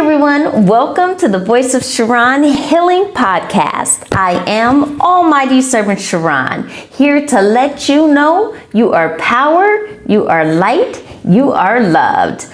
everyone, welcome to the Voice of Charon Healing Podcast. I am Almighty Servant Charon, here to let you know you are power, you are light, you are loved.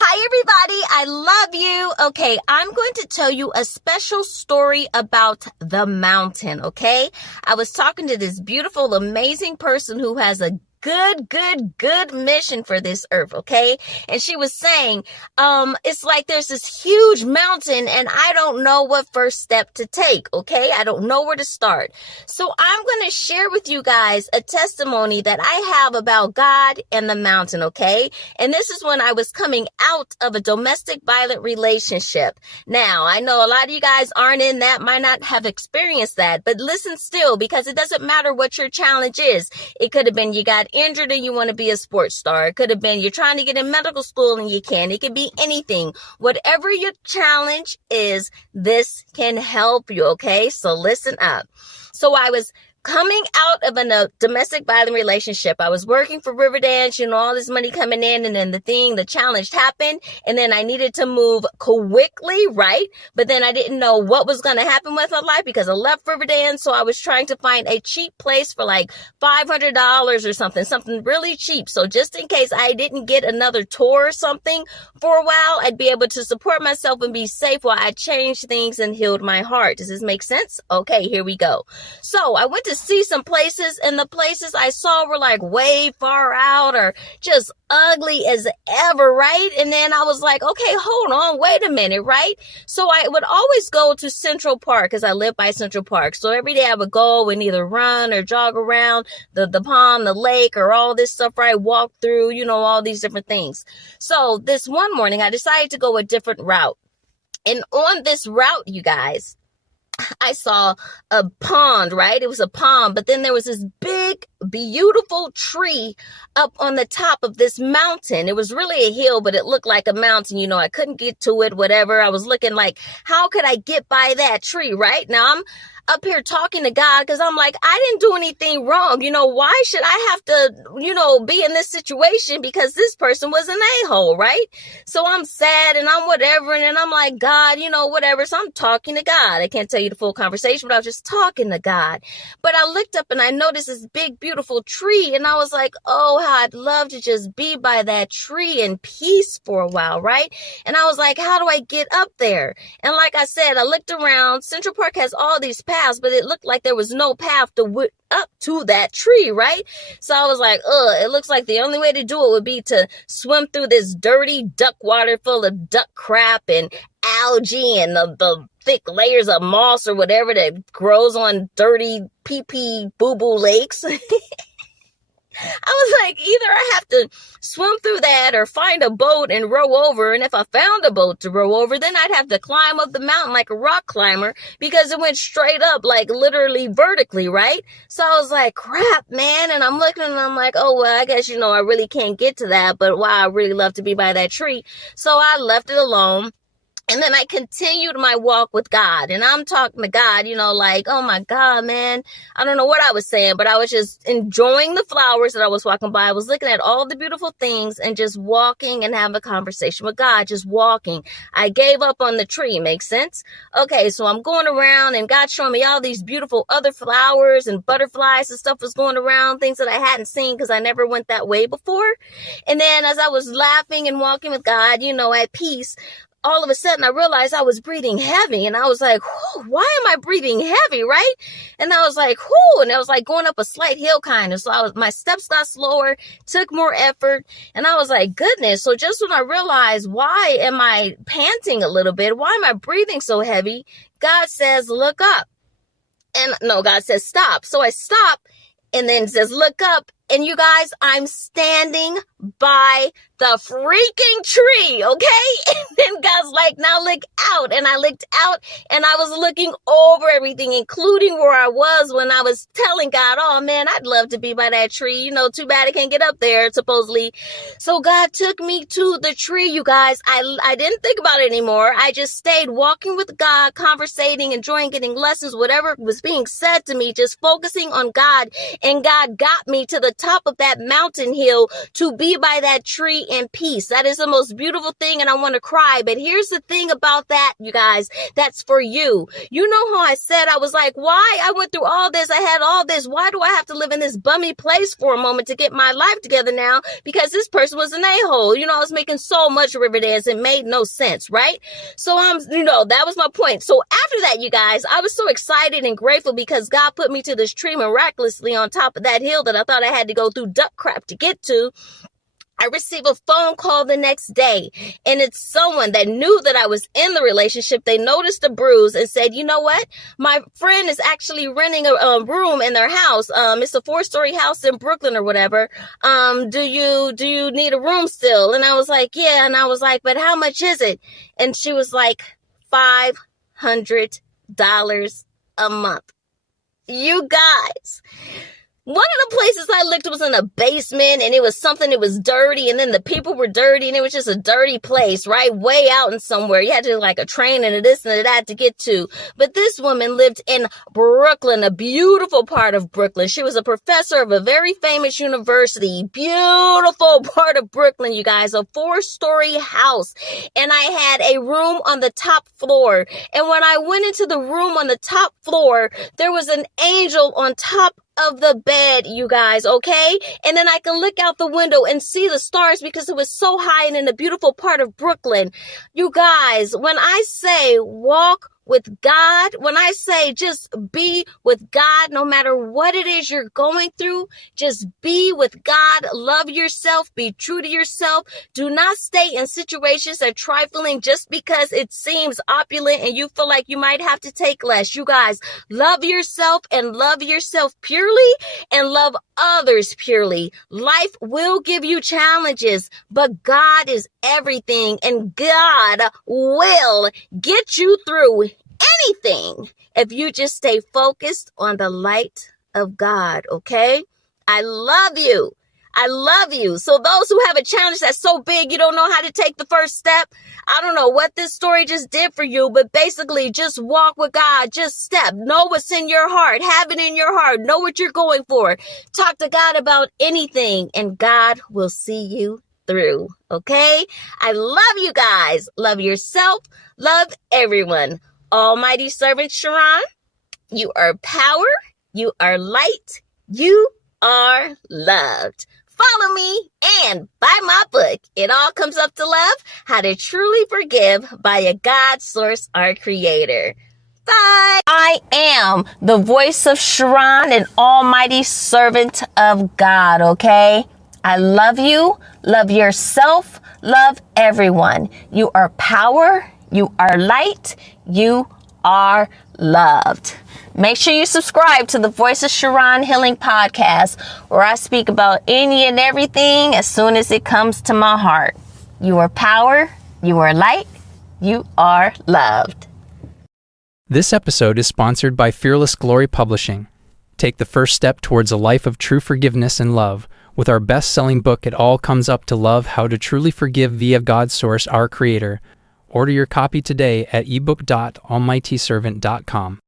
Hi everybody, I love you. Okay, I'm going to tell you a special story about the mountain, okay? I was talking to this beautiful, amazing person who has a good mission for this earth, okay? And she was saying, it's like there's this huge mountain and I don't know what first step to take, okay? I don't know where to start. So I'm going to share with you guys a testimony that I have about God and the mountain, okay? And this is when I was coming out of a domestic violent relationship. Now, I know a lot of you guys aren't in that, might not have experienced that, but listen still, because it doesn't matter what your challenge is. It could have been you got injured and you want to be a sports star. It could have been you're trying to get in medical school and you can't. It could be anything. Whatever your challenge is, this can help you, okay? So listen up. So I was coming out of a domestic violent relationship. I was working for Riverdance, all this money coming in, and then the challenge happened, and then I needed to move quickly, right? But then I didn't know what was going to happen with my life because I left Riverdance, so I was trying to find a cheap place for like $500 or something really cheap. So just in case I didn't get another tour or something for a while, I'd be able to support myself and be safe while I changed things and healed my heart. Does this make sense? Okay, here we go. So I went to see some places, and the places I saw were like way far out or just ugly as ever, right? And then I was like, okay, hold on, wait a minute, right? So I would always go to Central Park because I live by Central Park. So every day I would go and either run or jog around the pond, the lake, or all this stuff, right? Walk through, all these different things. So this one morning I decided to go a different route. And on this route, you guys, I saw a pond, right? It was a pond, but then there was this big, beautiful tree up on the top of this mountain. It was really a hill, but it looked like a mountain. I couldn't get to it, whatever. I was looking like, how could I get by that tree, right? Now I'm up here talking to God because I'm like, I didn't do anything wrong. Why should I have to, be in this situation because this person was an a-hole, right? So I'm sad and I'm whatever. And then I'm like, God, whatever. So I'm talking to God. I can't tell you the full conversation, but I was just talking to God. But I looked up and I noticed this big, beautiful tree. And I was like, oh, how I'd love to just be by that tree in peace for a while, right? And I was like, how do I get up there? And like I said, I looked around. Central Park has all these paths, but it looked like there was no path to up to that tree, right? So I was like, it looks like the only way to do it would be to swim through this dirty duck water full of duck crap and algae and the thick layers of moss or whatever that grows on dirty pee-pee boo-boo lakes. I was like, either I have to swim through that or find a boat and row over. And if I found a boat to row over, then I'd have to climb up the mountain like a rock climber because it went straight up, like literally vertically, right? So I was like, crap, man. And I'm looking and I'm like, oh, well, I guess, I really can't get to that. But wow, I really love to be by that tree. So I left it alone. And then I continued my walk with God, and I'm talking to God, like, oh my God, man, I don't know what I was saying, but I was just enjoying the flowers that I was walking by. I was looking at all the beautiful things and just walking and having a conversation with God, just walking. I gave up on the tree. Makes sense? Okay. So I'm going around and God's showing me all these beautiful other flowers and butterflies and stuff was going around, things that I hadn't seen because I never went that way before. And then as I was laughing and walking with God, at peace, all of a sudden I realized I was breathing heavy, and I was like, why am I breathing heavy, right? And I was like, and I was like going up a slight hill kind of. So my steps got slower, took more effort. And I was like, goodness. So just when I realized, why am I panting a little bit? Why am I breathing so heavy? God says, look up. And no, God says, stop. So I stop and then says, look up. And you guys, I'm standing by the freaking tree, okay? And then God's like, now look out. And I looked out and I was looking over everything, including where I was when I was telling God, oh man, I'd love to be by that tree. Too bad I can't get up there, supposedly. So God took me to the tree, you guys. I didn't think about it anymore. I just stayed walking with God, conversating, enjoying getting lessons, whatever was being said to me, just focusing on God. And God got me to the top of that mountain hill to be by that tree in peace. That is the most beautiful thing, and I want to cry. But here's the thing about that, you guys, that's for you. You know how I said, I was like, why? I went through all this. I had all this. Why do I have to live in this bummy place for a moment to get my life together now? Because this person was an a-hole. You know, I was making so much Riverdance. It made no sense, right? So, that was my point. So after that, you guys, I was so excited and grateful because God put me to this tree miraculously on top of that hill that I thought I had to go through duck crap to get to. I received a phone call the next day, and it's someone that knew that I was in the relationship. They noticed the bruise and said, you know what? My friend is actually renting a room in their house. It's a 4-story house in Brooklyn or whatever. Do you need a room still? And I was like, yeah. And I was like, but how much is it? And she was like, $500 a month. You guys. One of the places I looked was in a basement, and it was dirty, and then the people were dirty, and it was just a dirty place, right? Way out in somewhere. You had to like a train and a this and a that to get to. But this woman lived in Brooklyn, a beautiful part of Brooklyn. She was a professor of a very famous university. Beautiful part of Brooklyn, you guys. A 4-story house. And I had a room on the top floor. And when I went into the room on the top floor, there was an angel on top of the bed, you guys, okay? And then I can look out the window and see the stars because it was so high and in a beautiful part of Brooklyn. You guys, when I say walk with God, when I say just be with God, no matter what it is you're going through, just be with God, love yourself, be true to yourself. Do not stay in situations that are trifling just because it seems opulent and you feel like you might have to take less. You guys, love yourself and love yourself purely and love others purely. Life will give you challenges, but God is everything and God will get you through anything if you just stay focused on the light of God, okay? I love you. I love you. So those who have a challenge that's so big you don't know how to take the first step, I don't know what this story just did for you, but basically just walk with God. Just step. Know what's in your heart. Have it in your heart. Know what you're going for. Talk to God about anything, and God will see you through, okay? I love you guys. Love yourself. Love everyone. Almighty servant Charon, you are power, you are light, you are loved. Follow me and buy my book. It all comes up to love, how to truly forgive by a God source, our creator. Bye. I am the voice of Charon, an almighty servant of God, okay? I love you, love yourself, love everyone. You are power. You are light. You are loved. Make sure you subscribe to the Voice of Charon Healing Podcast, where I speak about any and everything as soon as it comes to my heart. You are power. You are light. You are loved. This episode is sponsored by Fearless Glory Publishing. Take the first step towards a life of true forgiveness and love with our best-selling book, It All Comes Up to Love, How to Truly Forgive via God's Source, Our Creator. Order your copy today at ebook.almightyservant.com.